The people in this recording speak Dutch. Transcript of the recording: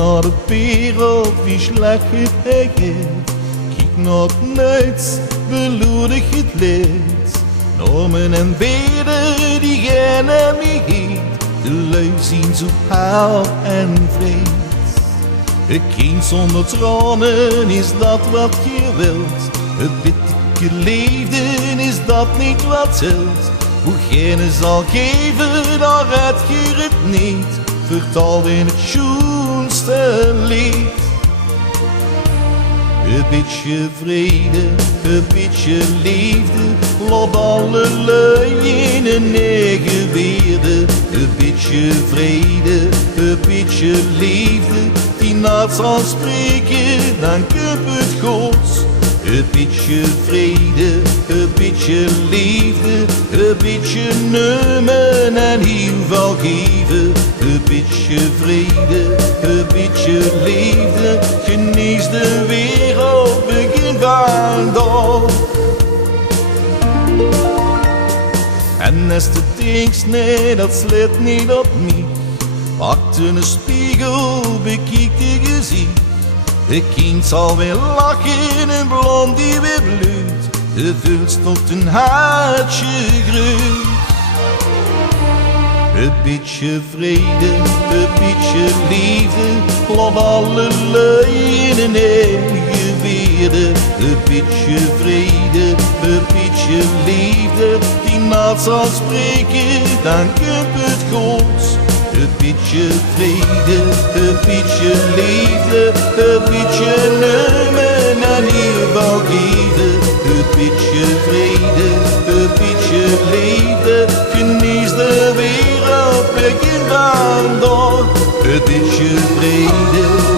naar de wereld, wie slecht het is. Kijk naar het niets, bloedig het leed. Normen en beden die geen meer heet. De lui zien zo haal en vreed. Een kind zonder tranen, is dat wat je wilt? Het bittere leven, is dat niet wat telt? Hoe geen zal geven, dan red je het niet. Vertaald in het schoonste lied. Een beetje vrede, een beetje liefde. Laat alle lui in een eigen weerde. Een beetje vrede, een beetje liefde. Die naad zal spreken, dan komt het goed. Een beetje vrede, een beetje liefde. Een beetje nemen en heel veel geven. Een beetje vrede, een beetje liefde. Genees de wereld, begin vandaag. En als de dings, nee, dat slaat niet op mij. Pakte een spiegel, bekiek je gezicht. Het kind zal weer lachen, een blondie weer bloed. De vult tot een hartje groeit. Een beetje vrede, een beetje liefde. Laat alle lui in een eigen weerde. Een beetje vrede, een beetje liefde. Die naad zal spreken, dan komt het goed. Een beetje vrede, een beetje liefde. Een beetje nemen en heel veel geven. Een beetje vrede, een beetje liefde. Genees de wereld, begin vandaag. Een beetje vrede.